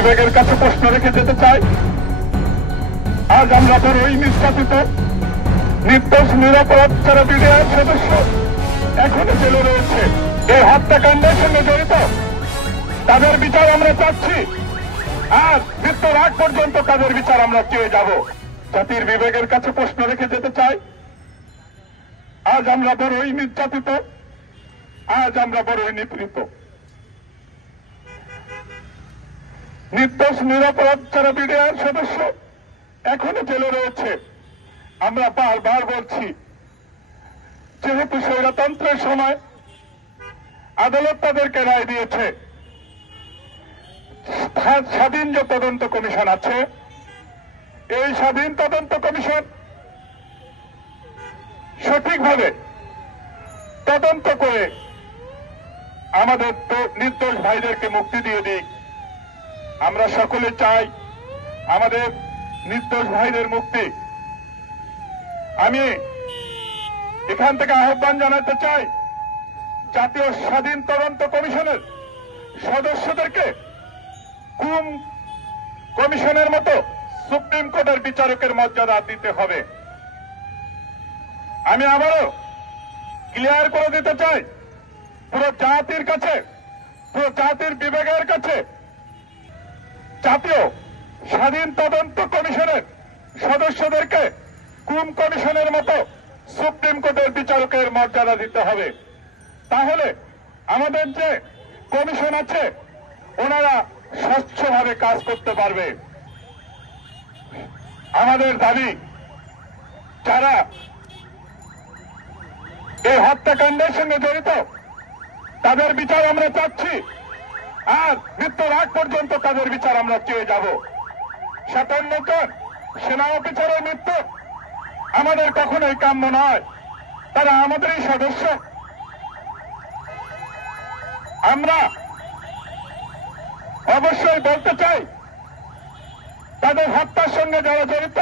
বিবেকের কাছে প্রশ্ন রেখে যেতে চাই। আজ আমরা বড়ই নিষ্কাশিত, নির্দোষ নিরপরাধ যারা বিডিআর সদস্য এখনো জেলে রয়েছে, এই হত্যাকাণ্ডের সঙ্গে জড়িত, তাদের বিচার আমরা চাচ্ছি। আর মৃত্যুর আগ পর্যন্ত তাদের বিচার আমরা চেয়ে যাব। জাতির বিবেকের কাছে প্রশ্ন রেখে যেতে চাই। আজ আমরা বড়ই নির্যাতিত, আজ আমরা বড়ই নিপীড়িত। নির্দোষ নিরপরাধ যারা বিডিআর সদস্য এখনো জেলে রয়েছে। আমরা বারবার বলছি, যেহেতু স্বৈরতন্ত্রের সময় আদালত তাদেরকে রায় দিয়েছে, স্বাধীন যে তদন্ত কমিশন আছে, এই স্বাধীন তদন্ত কমিশন সঠিকভাবে তদন্ত করে আমাদের নির্দোষ ভাইদেরকে মুক্তি দিয়ে দিক। আমরা সকলে চাই আমাদের নির্দোষ ভাইদের মুক্তি। আমি এখান থেকে আহ্বান জানাতে চাই, জাতীয় স্বাধীন তদন্ত কমিশনের সদস্যদেরকে গুম কমিশনের মতো সুপ্রিম কোর্টের বিচারকের মর্যাদা দিতে হবে। আমি আবারও ক্লিয়ার করে দিতে চাই, পুরো জাতির কাছে, পুরো জাতির বিবেকের কাছে, জাতীয় স্বাধীন তদন্ত কমিশনের সদস্যদেরকে গুম কমিশনের মতো সুপ্রিম কোর্টের বিচারকের মর্যাদা দিতে হবে। তাহলে আমাদের যে কমিশন আছে, ওনারা স্বচ্ছভাবে কাজ করতে পারবে। আমাদের দাবি, যারা এই হত্যাকাণ্ডের সঙ্গে জড়িত, তাদের বিচার আমরা চাচ্ছি। আর মৃত্যুর আগ পর্যন্ত তাদের বিচার আমরা চেয়ে যাব। 57 জন সেনা অফিসারের মৃত্যু আমাদের কখনোই কাম্য নয়। তারা আমাদেরই সদস্য। আমরা অবশ্যই বলতে চাই, তাদের হত্যার সঙ্গে যারা জড়িত